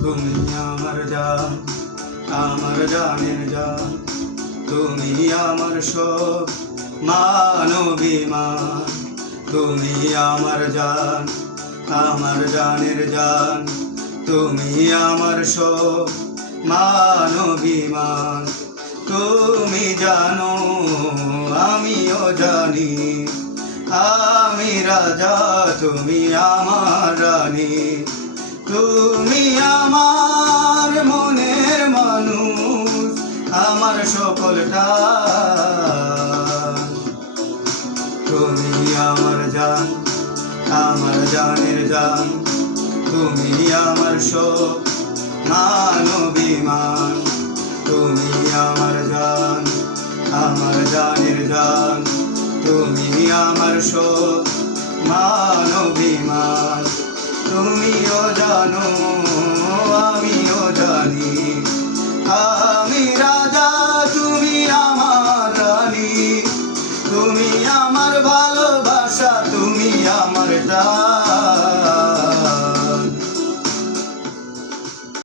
তুমি আমার জান, আমার জানের জান। তুমি আমার সব, মান অভিমান। তুমি আমার জান, আমার জানের জান। তুমি আমার সব, মান অভিমান। তুমি জানো আমিও জানি, আমি রাজা তুমি আমার রানী। তুমি আমার মনের মানুষ, আমার সকলটা। তুমি আমার জান, আমার জানের জান। তুমি আমার সব, মান অভিমান। তুমি আমার জান, আমার জানের জান। তুমি আমার সব, মান অভিমান। তুমিও জানো আমিও জানি, আমি রাজা তুমি আমার রানী। তুমি আমার ভালোবাসা, তুমি আমার